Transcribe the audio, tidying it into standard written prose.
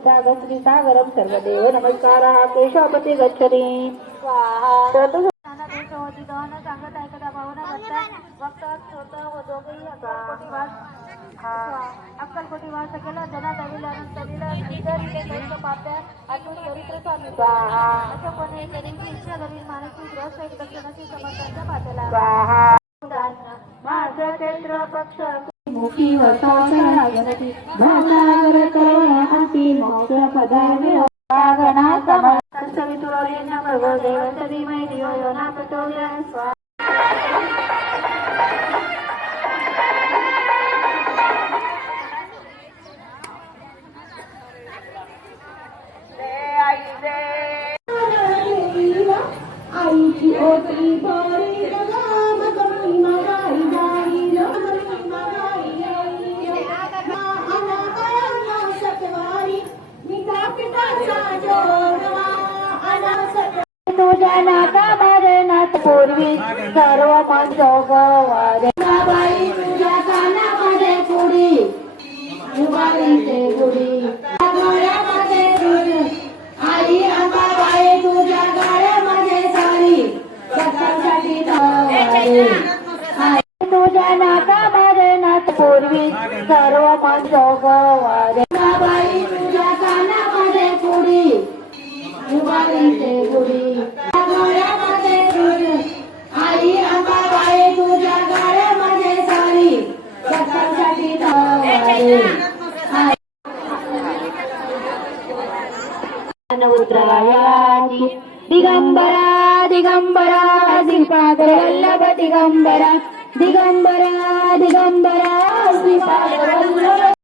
गस्त्री सागरम सर्वदेव नमस्कारः केशवपती गच्छति स्वाहा देशोती दहन सांगत ऐकता भावना वक्त होत व दोघेही अक्कलकोटी वास केला जना दविल अनंत दिला इतर दैव पाप्या अतुल चरित्र स्वामी स्वाहा अशा कोणी तरी इच्छा धरील मानसिक रस एक दक्षिणाची समर्थांच्या पात्याला स्वाहा माझं चैत्र पक्ष मुखी वसावता गणती भासागर करवनाती मोक्ष पदावे गणा समर्थ सवितुरेण भगव देवतरी मैत्रियो यो ना प्रचोदयात् स्वाहा आईची ओटी भरी राम कमी मगाई जाई तुझ्या नाका माझे नाथ पूर्वी सर्व मन जोगवारे बाई तुझ्या कानामध्ये कुडी उभारीचे गुडी गळ्यामध्ये आई अंबाबाई तुझ्या गळ्यामध्ये सारी सत्तासाठी तुझ्या नाका माझे नाथ पूर्वी सर्व मन जोगवारे बाई तुझ्या कानामध्ये कुडी उभारीचे गुडी गळ्यामध्ये आई अंबाबाई तुझ्या गळ्यामध्ये सारी सत्तासाठी उत्तरायणी दिगंबरा दिगंबरा श्रीपाद वल्लभ दिगंबरा दिगंबरा दिगंबरा श्रीपाद वल्लभ